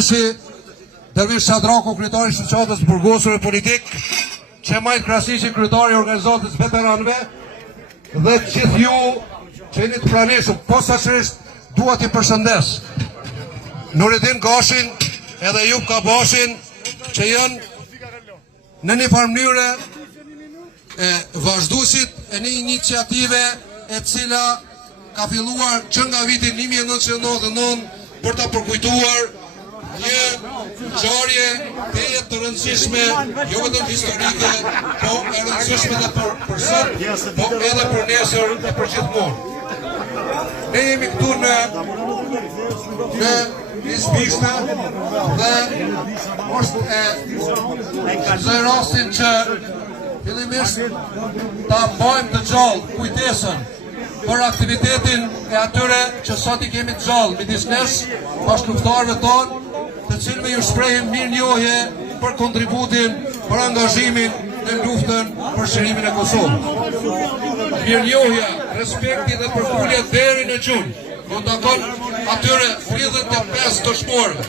Dervishi Dervish Shadraku, kryetari i shoqatës burgosur e politik, Qemajt Krasiqi, kryetari i organizatës veteranëve, dhe gjithë ju që jeni të pranishëm, posaçërisht dua t'i përshëndes Nurettin Gashin edhe Jub Kabashin, që janë në një farë mënyrë vazhduesit e një iniciative e cila ka filluar që nga vitin 1999 për ta përkujtuar një ngjarje të rëndësishme, jo vetëm historike, po e rëndësishme edhe për sot, po edhe për nesër e për gjithmonë. Ne jemi këtu në Izbishtë dhe është rastin që fillimisht ta bëjmë të gjallë kujtesën për aktivitetin e atyre që sot i kemi të gjallë midis nesh, bashkëluftëtarëve tonë, të cilëve ju shprehim mirënjohje për kontributin, për angazhimin në luftën për shërimin e Kosovës. Mirënjohja, respekti dhe përpullja deri në gjunjë, do takon atyre 35 të shmorëve,